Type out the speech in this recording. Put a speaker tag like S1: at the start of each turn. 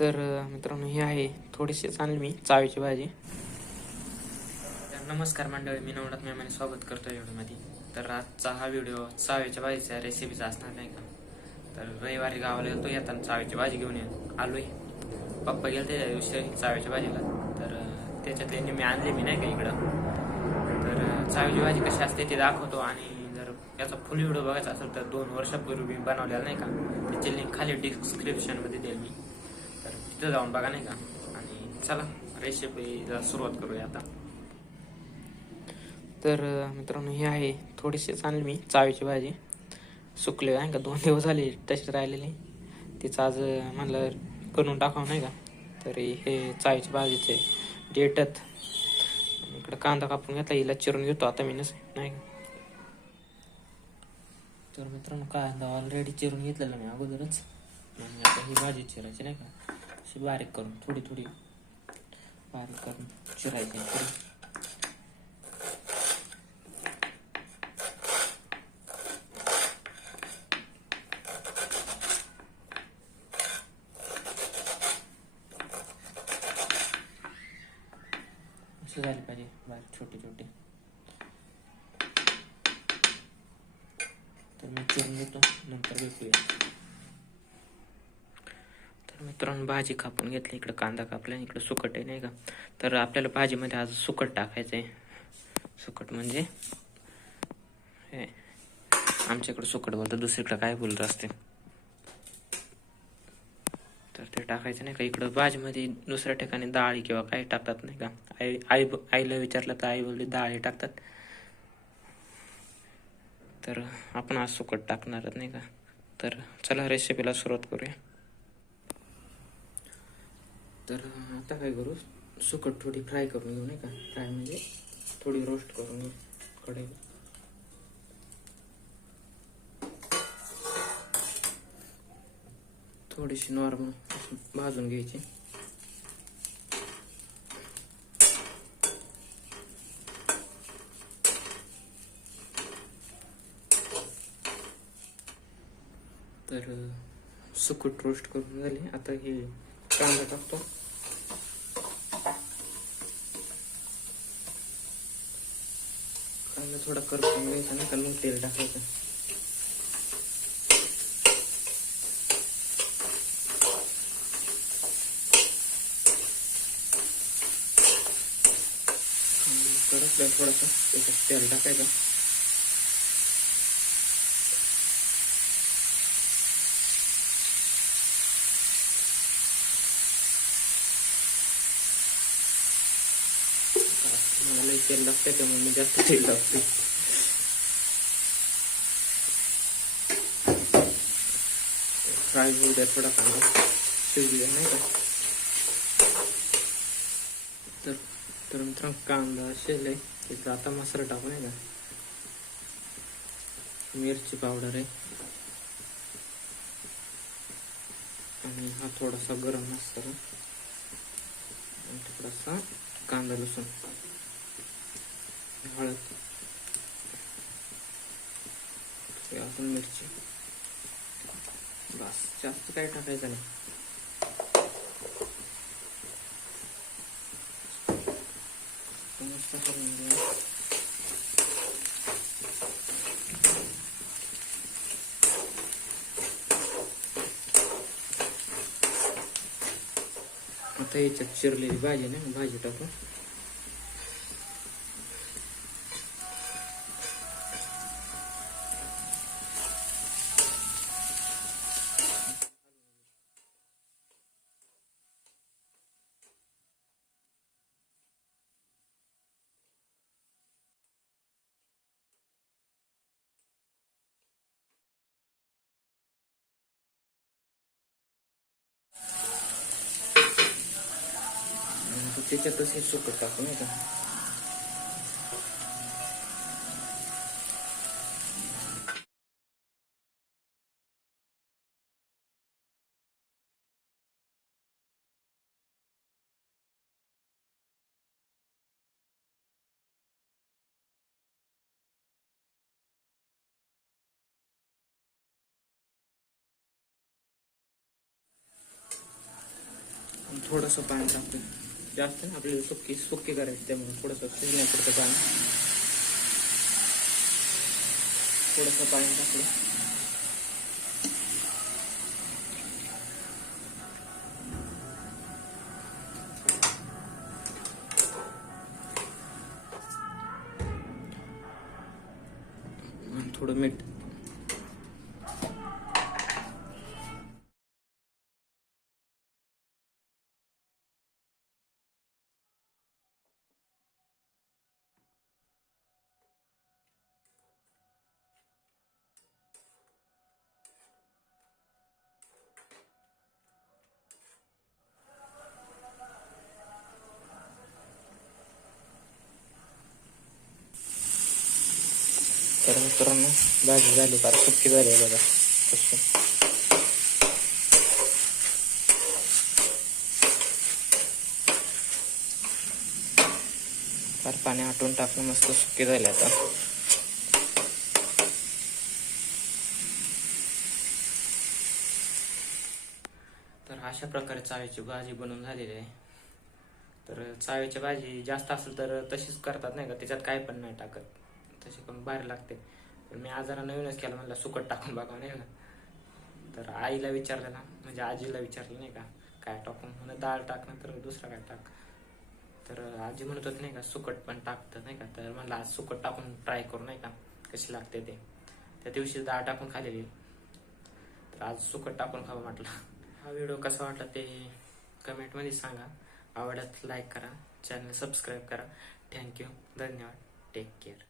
S1: तर मित्रांनो हे आहे थोडीशी आणली मी चावीची भाजी. तर नमस्कार मंडळी मी नवनाथ मेमाने स्वागत करतो व्हिडिओमध्ये. तर आजचा हा व्हिडिओ चावीच्या भाजीच्या रेसिपीचा असणार नाही का? तर रविवारी गावाला येतो येताना चावीची भाजी घेऊन ये- आलोय. पप्पा गेले त्याच्या दिवशी चावीच्या भाजीला. तर त्याच्यात त्यांनी मी आणले मी नाही का इकडं. तर चावीची भाजी कशी असते ते दाखवतो आणि जर याचा फुल व्हिडिओ बघायचा असेल तर दोन वर्षापूर्वी मी बनवलेला नाही का? त्याची लिंक खाली डिस्क्रिप्शनमध्ये देईल मी. तिथं जाऊन बघा नाही का? आणि चला रेसिपीला सुरुवात करूया आता. तर मित्रांनो हे आहे थोडीशी आणली मी चावीची भाजी. सुकले नाही का? दोन दिवस झाले तशीच राहिलेली. तिचं आज म्हणलं करून टाकावं नाही का? तरी हे चावीची भाजीचे डेटत. इकडं कांदा कापून घेतला हिला चिरून घेतो आता मी नस नाही का? तर मित्रांनो कांदा ऑलरेडी चिरून घेतलेला मी अगोदरच. म्हणजे आता ही भाजी चिरायची नाही का? अशी बारीक करून थोडी थोडी बारीक करून चिरायची थोडी. झाली पाहिजे बारीक छोटे छोटे. तर मी चिरून घेतो नंतर भेटूया. तर मित्रांनो भाजी कापून घेतली इकडं कांदा कापला आणि इकडं सुकट आहे नाही का? तर आपल्याला भाजीमध्ये आज सुकट टाकायचं आहे. सुकट म्हणजे हे आमच्याकडे सुकट बोलतं दुसरीकडं काय बोलत असते? तर ते टाकायचं नाही का? इकडं भाजीमध्ये दुसऱ्या ठिकाणी डाळी किंवा काही टाकतात नाही का? आई आई आईला विचारलं तर आई बोलली डाळी टाकतात. तर आपण आज सुकट टाकणारच नाही का? तर चला रेसिपीला सुरुवात करूया. तर आता काय करू? सुकट थोडी फ्राय करून घेऊ नाही का? फ्राय म्हणजे थोडी रोस्ट करून घेऊ कढई थोडीशी नॉर्मल भाजून घ्यायची. तर सुकट रोस्ट करून झाले. आता हे कांदा टाकतो. कांदा थोडा करपून घ्यायचा नाही का मग तेल टाकायचं. थोडस त्याच्यात तेल टाकायचं. मला लई तेल लागते त्यामुळे मी जास्त तेल लागते फ्राय होऊ द्या थोडा कांदा शिजू द्या नाही का तर तर मित्रांनो कांदा शिजले तिथं आता मसाला टाकू नाही का मिरची पावडर आहे आणि हा थोडासा गरम मसाला थोडासा कांदा लसूण हळद अजून मिरची. बस जास्त काही टाकायचं नाही. मस्त करून घ्या आता याच्यात चिरलेली भाजी ना भाजी टाकू. त्याच्यातच हे सुकट नाही का? थोडंसं पाणी टाकून जास्त ना, आपल्याला सुक्की सुक्की करायची, त्यामुळे थोडंसं शिजण्यापुरतं पाणी. थोडंसं टाकलं. आणि थोडं मीठ. तर मित्रांनो भाजी झाली फार सुक्की झाली आहे बघा. कशी फार पाणी आटून टाकणं मस्त सुकी झाली आता. तर अशा प्रकारे चावीची भाजी बनवून झालेली आहे. तर चावीची भाजी जास्त असेल तर तशीच करतात नाही का? त्याच्यात काही पण नाही टाकत. तशी पण भारी लागते. पण मी आजारा नवीनच केलं म्हणलं सुकट टाकून बघा नाही ना तर आईला विचारलं ना म्हणजे आजीला विचारलं नाही का? काय टाकून? म्हणून डाळ टाकणं तर दुसरा काय टाक? तर आजी म्हणत होती नाही का सुकट पण टाकतं नाही का? तर म्हणलं आज सुकट टाकून ट्राय करू नाही का? कशी लागते ते? त्या दिवशी डाळ टाकून खाल्लेली. तर आज सुकट टाकून खावं म्हटलं. हा व्हिडिओ कसा वाटला ते कमेंटमध्ये सांगा. आवडत लाईक करा चॅनल सबस्क्राईब करा. थँक्यू धन्यवाद. Take care